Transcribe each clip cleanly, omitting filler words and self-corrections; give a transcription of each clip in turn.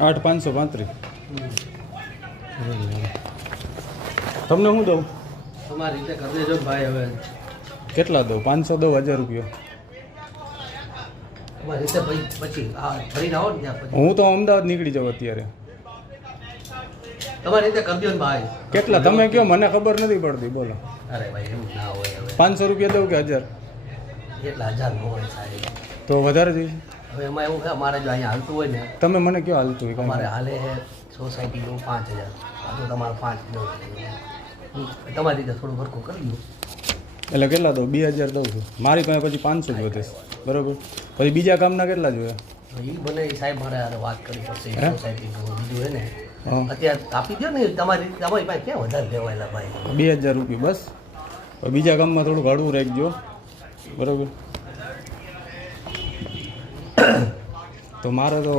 8,535. તમને હું દઉં? તમારી રીતે કરી દેજો ભાઈ. હવે કેટલા દઉં? 500 દઉં? 1000 રૂપિયા? તમારી રીતે ભાઈ પછી ફરીને આવો ને ત્યાં પછી હું તો અમદાવાદ નીકળી જાઉં અત્યારે. તમારી રીતે કરી દો ને ભાઈ. કેટલા તમે કહો, મને ખબર નથી પડતી. બોલો. અરે ભાઈ એવું ના હોય. હવે 500 રૂપિયા દઉં કે 1000? એટલા 1000 ન હોય સાહેબ. તો વધારે જોઈએ? હવે એમાં એવું છે અમારે જો અહીંયા હાલતું હોય ને, તમે મને કયો હાલતું હોય? અમારે હાલે છે સોસાયટીનું 5000. આ તો તમારે 5 દઉં. તમારી રીતે થોડું ફરકું કરી દઉં. એટલે કેટલા દઉં? 2000 દઉં છું. મારી પાસે પછી 500 જ વધે. બરોબર. પછી બીજા કામના કેટલા જોઈએ? એ બને એ સાહેબ મારે હારે વાત કરવી પડશે. હે? સોસાયટીનું બીજું હોય ને હા. અત્યારે આપી દો ને. તમારી પાસે ક્યાં વધારે લેવાયેલા ભાઈ? 2000 રૂપિયા બસ. હવે બીજા કામમાં થોડુંક હળવું રાખજો. બરોબર. તો મારે તો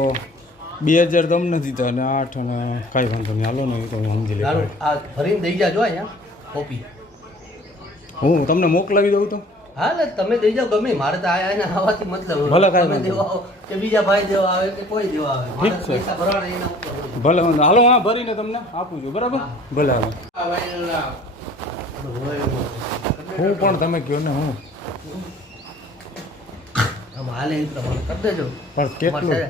2000 તમને દીધા અને 8 અને કાંઈ વાંધો નહીં. હાલો ને, એ તો હું સમજી લઈશ. સારું, આ ભરીને દઈ જાજો અહીંયા કોપી. હું તમને મોકલાવી દઉં તો? હા ને તમે દઈ જાઓ ગમે. મારે તો આયા આવવાથી મતલબ ભલે કાંઈ તમે વાંધો દેવા આવો કે બીજા ભાઈ દેવા આવે કે કોઈ દેવા આવે, મારે ઠીક છે. પૈસા ભરવાના એના ઉપર હોય. ભલે વાંધો. હાલો, હા ભરીને તમને આપું છું. બરાબર. ભલે હાલો. આ ભાઈના હોય. હું પણ તમે કહો ને. હું આમ હાલે એ પ્રમાણે કરી દેજો. પણ કેટલું તમારે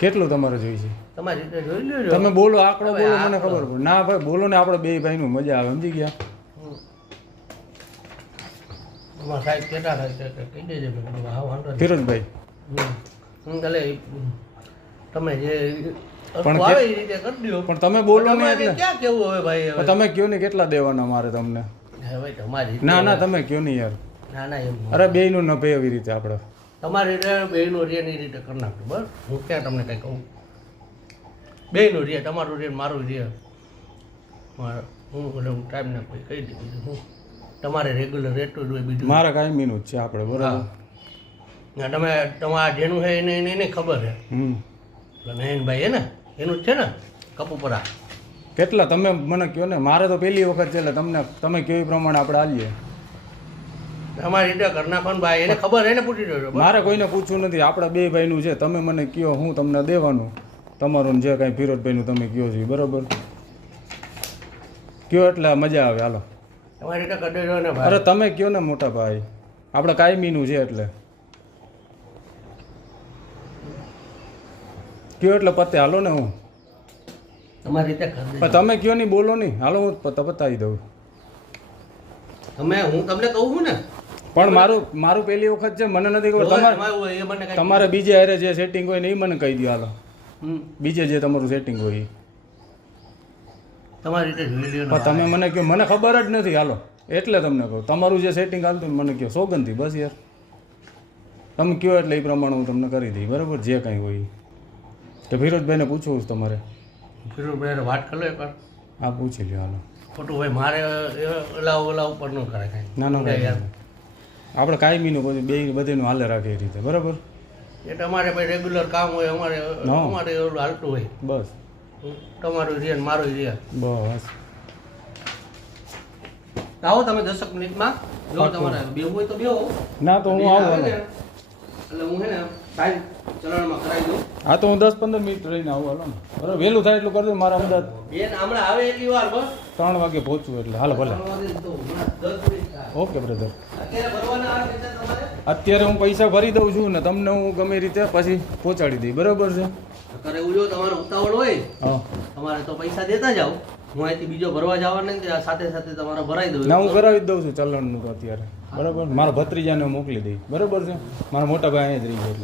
કેટલું તમારે જોઈએ છે? તમારી રીતે જોઈ લેજો. તમે બોલો, આંકડો હવે બોલો, મને આંકડો. ખબર પડે. ના ભાઈ બોલો ને, આપણે બે ભાઈનું મજા આવે. સમજી ગયા? તમારા સાહેબ કેટલા થાય છે કહી દેજો. હા વાંધો નહીં. ફિરોજભાઈ. એટલે તમે જે પણ આવે એ રીતે કરી દો. પણ તમે બોલો ને તમારે એટલે. ક્યાં કેવું હવે ભાઈ? હવે તમે કયો ને કેટલા દેવાના મારે તમને? હવે તમારી રીતે. ના ના, તમે કયો ને યાર. ના ના એમ અરે બેયનું ન ભાઈ એવી રીતે આપણે. તમારી રીતે બેયનું રે ની રીતે કરી નાખજો. બસ હું ક્યાં તમને કંઈ કહું. બેયનું રે, તમારું રે, મારું રે. મારે હું ટાઈમ ના કોઈ કહી દીધું. હું તમારે રેગ્યુલર રેટું જ હોય બીજું. મારા કાયમીનું જ છે આપણે. બરાબર. હા. તમે તમારા જેનું છે એને ખબર છે. હમ. નયનભાઈ હે ને એનું જ છે ને કપુપરા. કેટલા તમે મને કહો ને. મારે તો પહેલી વખત છે એટલે તમે કહો એ પ્રમાણે આપણે હાલીએ. તમારી રીતે કરી નાખો ને ભાઈ. એને ખબર એને પૂછી જોજો. મારે કોઈને પૂછવું નથી. આપણા બે ભાઈનું છે. તમે મને કહો, હું તમને દેવાનું. તમારું ને જે કાંઈ ફિરોજભાઈનું તમે કહો છો. બરાબર. કયો એટલે મજા આવે. હાલો. તમારી રીતે કરી દેજો ને અરે ભાઈ. તમે કયો ને મોટા ભાઈ. આપણે કાયમીનું છે એટલે કયો એટલે પતે. હાલો ને. હું તમારી રીતે કરી પણ દેજો. તમે કયો નહીં, બોલો નહીં. હાલો હું પતાવી દઉં. હું તમને કહું છું ને. પણ મારું પહેલી વખત છે. મને નથી ખબર. એમાં એવું હોય, એ મને કાંઈ- તમારે બીજે હારે જે સેટિંગ હોય ને એ મને કહી દો. હાલો. હમ. બીજે જે તમારું સેટિંગ હોય એ. તમારી રીતે જોઈ લ્યો ને પણ તમે મને કહો, મને ખબર જ નથી. હાલો એટલે તમને કહું. તમારું જે સેટિંગ હાલતું ને મને કહો. સોગંદથી બસ યાર. તમે કહો એટલે એ પ્રમાણે હું તમને કરી દઈ. બરાબર. જે કાંઈ હોય એ. કે ફિરોજભાઈને પૂછવું છે તમારે? ફિરોજભાઈ વાત કરી લો એકવાર. હા પૂછી લ્યો. હાલો. ખોટું ભાઈ મારે ઓલા ઉપર ન કરે કાંઈ. ના ના યાર આપણે કાયમીનું પછી બે બધીનું હાલે રાખે એ રીતે. બરાબર. એ તમારે ભાઈ રેગ્યુલર કામ હોય. અમારે હા. અમારે એવું હાલતું હોય. બસ તમારું રે ને મારું રે. બસ. આવો તમે 10 મિનિટમાં. જો તમારે બેવું હોય તો બેવો. ના તો હું આવું. હાલો. એટલે હું હે ને ટાઈમ ચલણમાં કરાવી દઉં. હા તો હું 10-15 મિનિટ રહીને આવું. હાલો ને. બરાબર. વહેલું થાય એટલું કરજો. મારા અમદાવાદ બેન હમણાં આવે એટલી વાર બસ. 3 વાગે પહોંચવું એટલે. હાલો ભલે. 10 મિનિટ થાય. Okay brother. અત્યારે ભરવાના આવે પૈસા તમારે. અત્યારે હું પૈસા ભરી દઉં છું ને તમને હું ગમે રીતે પછી પહોંચાડી દઈ. બરાબર છે? કરે એવું જો તમારે ઉતાવળ હોય હા. તમારે તો પૈસા દેતા જાઓ. હું અહીંથી બીજો ભરવા જવાનો નથી. આ સાથે સાથે તમારે ભરાઈ દઉં. ના હું કરાવી જ દઉં છું ચલણનું તો અત્યારે. બરાબર. મારા ભત્રીજાને હું મોકલી દઈ. બરાબર છે? મારા મોટા ભાઈ અહીંયા જ રહી છે એટલે.